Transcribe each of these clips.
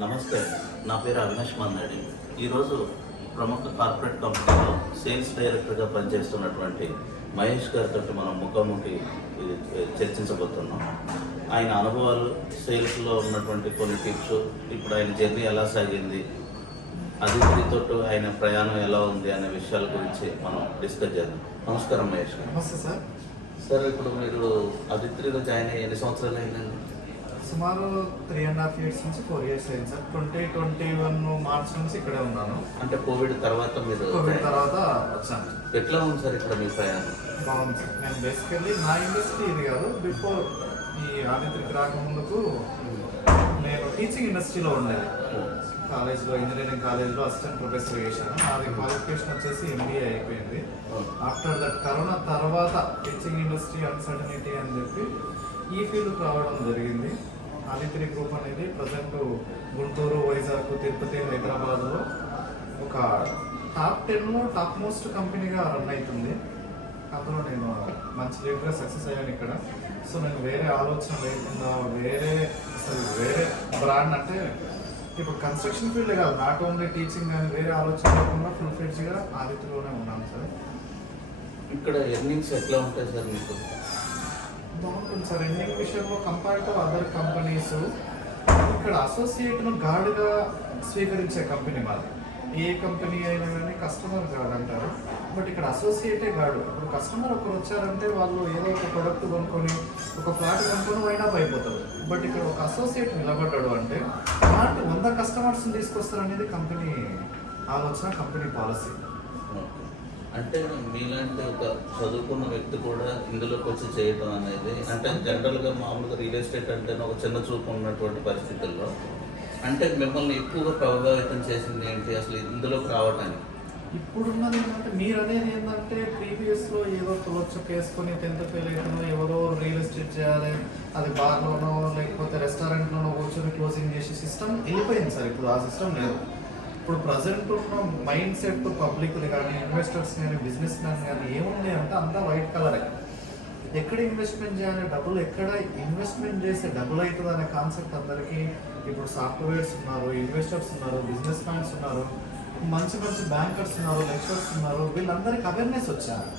నమస్తే, నా పేరు అవినాష్ మన్నాడి. ఈరోజు ప్రముఖ కార్పొరేట్ కంపెనీలో సేల్స్ డైరెక్టర్గా పనిచేస్తున్నటువంటి మహేష్ గారితో మనం ముఖాముఖి చర్చించబోతున్నాం. ఆయన అనుభవాలు, సేల్స్లో ఉన్నటువంటి కొన్ని టిప్స్, ఇప్పుడు ఆయన జర్నీ ఎలా సాగింది, అదిత్రితో ఆయన ప్రయాణం ఎలా ఉంది అనే విషయాల గురించి మనం డిస్కస్ చేద్దాం. నమస్కారం మహేష్ గారు. నమస్తే సార్. సార్, ఇప్పుడు మీరు అదిత్రిలో జాయిన్ అయ్యి ఎన్ని సంవత్సరాలు అయిందండి? సుమారు 3.5 years నుంచి 4 years అయింది సార్. 2021 మార్చ్ నుంచి ఇక్కడే ఉన్నాను. అంటే కోవిడ్ తర్వాత మీరు తర్వాత వచ్చాను. ఎట్లా ఉంది సార్ ఇక్కడ మీ ప్రయాణం? బాగుంది సార్. నేను బేసికల్లీ నా ఇండస్ట్రీ ఇది కాదు. బిఫోర్ ఈ ఆదిత్రికి రాకముందుకు నేను టీచింగ్ ఇండస్ట్రీలో ఉండేది. కాలేజ్లో, ఇంజనీరింగ్ కాలేజ్లో అసిస్టెంట్ ప్రొఫెసర్ చేశాను. నాది క్వాలిఫికేషన్ వచ్చేసి MBA అయిపోయింది. ఆఫ్టర్ దట్ కరోనా తర్వాత టీచింగ్ ఇండస్ట్రీ అన్సర్టనిటీ అని చెప్పి ఈ ఫీల్డ్కి రావడం జరిగింది. ఆదిత్రి గ్రూప్ అనేది ప్రజెంట్ గుంటూరు, వైజాగ్, తిరుపతి, హైదరాబాద్లో ఒక టాప్ 10లో టాప్ మోస్ట్ కంపెనీగా రన్ అవుతుంది. అందులో నేను మంచి లీడర్గా సక్సెస్ అయ్యాను ఇక్కడ. సో నేను వేరే ఆలోచన లేకుండా వేరే బ్రాండ్ అంటే ఇప్పుడు కన్స్ట్రక్షన్ ఫీల్డ్ కాదు, నాట్ ఓన్లీ టీచింగ్ కానీ వేరే ఆలోచన లేకుండా ఫుల్ ఫ్లెడ్జ్గా ఆదిత్యలోనే ఉన్నాను సార్. ఇక్కడ ఎర్నింగ్స్ ఎట్లా ఉంటాయి సార్ మీకు? బాగుంటుంది సార్. ఎర్నింగ్ విషయంలో కంపేర్ టు అదర్ కంపెనీస్ ఇక్కడ అసోసియేట్ను గార్డ్గా స్వీకరించే కంపెనీ మాది. ఏ కంపెనీ అయినా కానీ కస్టమర్ గార్డ్ అంటారు, బట్ ఇక్కడ అసోసియేటే గార్డు. ఇప్పుడు కస్టమర్ ఒకరు వచ్చారంటే వాళ్ళు ఏదో ఒక ప్రొడక్ట్ కొనుక్కొని ఒక ఫ్లాట్ కొనుక్కొని వైండప్ అయిపోతారు. బట్ ఇక్కడ ఒక అసోసియేట్ నిలబడ్డాడు అంటే అలాంటి 100 కస్టమర్స్ని తీసుకొస్తారనేది కంపెనీ ఆలోచన, కంపెనీ పాలసీ. అంటే మీలాంటి ఒక చదువుకున్న వ్యక్తి కూడా ఇందులోకి వచ్చి చేయటం అనేది, అంటే జనరల్గా మామూలుగా రియల్ ఎస్టేట్ అంటే ఒక చిన్న చూపు ఉన్నటువంటి పరిస్థితుల్లో అంటే మిమ్మల్ని ఎక్కువగా ప్రభావితం చేసింది ఏంటి అసలు ఇందులోకి రావడానికి? ఇప్పుడున్నది ఏంటంటే మీరు అనేది ఏంటంటే ప్రీవియస్లో ఏదో తులొచ్చొక్క వేసుకొని 10th ఫెయిల్ అయితేనో ఎవరో రియల్ ఎస్టేట్ చేయాలి, అది బార్లోనో లేకపోతే రెస్టారెంట్లోనో కూర్చొని క్లోజింగ్ చేసే సిస్టమ్ వెళ్ళిపోయింది సార్. ఇప్పుడు ఆ సిస్టమ్ లేదు. ఇప్పుడు ప్రజెంట్ ఉన్న మైండ్ సెట్ పబ్లిక్లు కానీ, ఇన్వెస్టర్స్ కానీ, బిజినెస్ మ్యాన్ కానీ ఏముంది అంటే అంతా వైట్ కలరే. ఎక్కడ ఇన్వెస్ట్మెంట్ చేయాలి, డబ్బులు ఎక్కడ ఇన్వెస్ట్మెంట్ చేస్తే డబ్బులు అవుతుంది అనే కాన్సెప్ట్ అందరికీ ఇప్పుడు సాఫ్ట్వేర్స్ ఉన్నారు, ఇన్వెస్టర్స్ ఉన్నారు, బిజినెస్ మ్యాన్స్ ఉన్నారు, మంచి మంచి బ్యాంకర్స్ ఉన్నారు, లెక్చరర్స్ ఉన్నారు. వీళ్ళందరికీ అవేర్నెస్ వచ్చారు.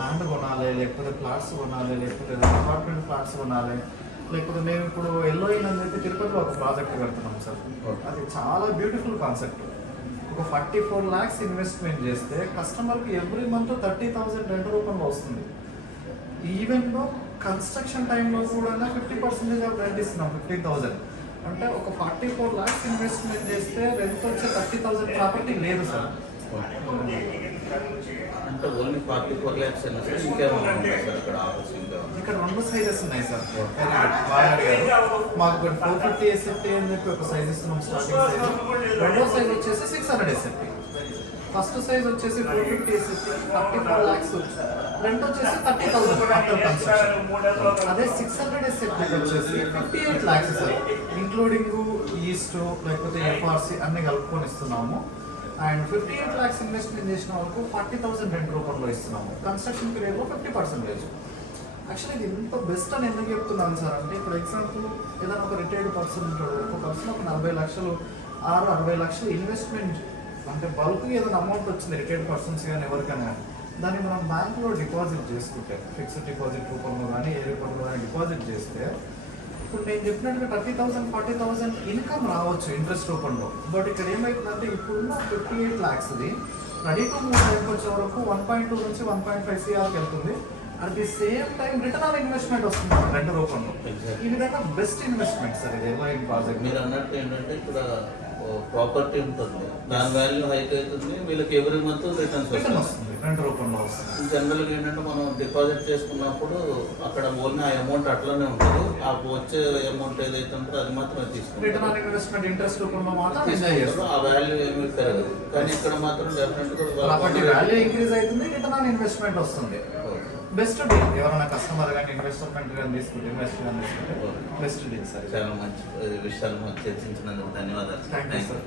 ల్యాండ్ కొనాలి, లేకపోతే ఫ్లాట్స్ కొనాలి, లేకపోతే అపార్ట్మెంట్ ఫ్లాట్స్ కొనాలి, లేకపోతే మేము ఇప్పుడు ఎల్ఓఈన్ అని చెప్పి తిరుపతిలో ఒక ప్రాజెక్ట్ కడుతున్నాం సార్. అది చాలా బ్యూటిఫుల్ కాన్సెప్ట్. ఒక 44 lakhs ఇన్వెస్ట్మెంట్ చేస్తే కస్టమర్కి ఎవ్రీ మంత్ 30,000 రెంట్ రూపంలో వస్తుంది. ఈవెన్లో కన్స్ట్రక్షన్ టైంలో కూడా 50% ఆఫ్ రెంట్ ఇస్తున్నాం, 15,000. అంటే ఒక 44 lakhs ఇన్వెస్ట్మెంట్ చేస్తే రెంట్ వచ్చే 30,000 ప్రాపర్టీ లేదు సార్. అంటే ఓన్లీ 44 lakhs ఇంకేమైనా ఉంటాయి సార్ ఇక్కడ ఆఫీస్? ఇక్కడ 2 సైజెస్ ఉన్నాయి సార్. మాకు 450 SFT అని చెప్పి ఒక సైజ్ ఇస్తున్నాం స్టార్టింగ్ సైజ్. రెండో సైజ్ వచ్చేసి 600 SFT. ఫస్ట్ సైజ్ వచ్చేసి 450 SFT, 34 lakhs. రెంట్ వచ్చేసి 30,000 ఆఫ్టర్ కన్స్ట్రక్షన్. అదే 600 SFT వచ్చేసి 58 lakhs సార్, ఇంక్లూడింగ్ ఈస్ట్ లేకపోతే FRC అన్ని కలుపుకొని ఇస్తున్నాము. అండ్ 58 lakhs ఇన్వెస్ట్మెంట్ చేసిన వాళ్ళకు 40,000 రెంట్ రూపంలో ఇస్తున్నాము. కన్స్ట్రక్షన్ పీరియడ్లో 50%. యాక్చువల్లీ ఇది ఎంత బెస్ట్ అని ఎందుకు చెప్తున్నాను సార్ అంటే, ఇప్పుడు ఎగ్జాంపుల్ ఏదైనా ఒక రిటైర్డ్ పర్సన్ ఉంటాడు, ఒక పర్సన్ ఒక 40 లక్షలు 60 లక్షలు ఇన్వెస్ట్మెంట్ అంటే బల్క్ ఏదైనా అమౌంట్ వచ్చింది రిటైర్డ్ పర్సన్స్ కానీ ఎవరికైనా, దాన్ని మనం బ్యాంకులో డిపాజిట్ చేసుకుంటే ఫిక్స్డ్ డిపాజిట్ రూపంలో కానీ ఏ రూపంలో కానీ డిపాజిట్ చేస్తే ఇప్పుడు నేను చెప్పినట్టుగా 30,000 40,000 ఇన్కమ్ రావచ్చు ఇంట్రెస్ట్ రూపంలో. బట్ ఇక్కడ ఏమైతుందంటే ఇప్పుడున్న 58 lakhsది రెడీ టు మూవ్ టైంకి వచ్చే వరకు 1.2 నుంచి 1.5 CRకి వెళ్తుంది. At the same time return on investment వస్తుంది రెంట్ రూపంలో. ఈ విధంగా బెస్ట్ ఇన్వెస్ట్మెంట్ సార్ ఇది ఎల్ఓఈన్ ప్రాజెక్ట్. మీరు అన్నట్టు ఏంటంటే ఇక్కడ ప్రాపర్టీ ఉంటుంది, దాని వాల్యూ హైక్ అవుతుంది, వీళ్ళకి ఎవ్రీ మంత్ రిటర్న్స్ వస్తుంది రెంట్ రూపంలో వస్తుంది. జనరల్గా ఏంటంటే మనం డిపాజిట్ చేసుకున్నప్పుడు అక్కడ ఓన్లీ ఆ అమౌంట్ అట్లనే ఉంటుంది, ఆ వచ్చే అమౌంట్ ఏదైతే ఉంటుందో అది మాత్రమే తీసుకుంటాం. రిటర్న్ ఆన్ ఇన్వెస్ట్మెంట్ ఇంట్రెస్ట్ రూపంలో మాత్రం ఎంజాయ్ చేస్తాం. ఆ వాల్యూ ఏమి పెరగదు, కానీ ఇక్కడ మాత్రం డెఫినెట్గా ప్రాపర్టీ వాల్యూ ఇంక్రీజ్ అవుతుంది, రిటర్న్ ఆన్ ఇన్వెస్ట్మెంట్ వస్తుంది. Best deal. ఎవరైనా కస్టమర్ కానీ ఇన్వెస్ట్మెంట్ కానీ తీసుకుంటే బెస్ట్ డీల్ సార్. చాలా మంచి విషయాలు చర్చించినందుకు ధన్యవాదాలు. Thank you sir.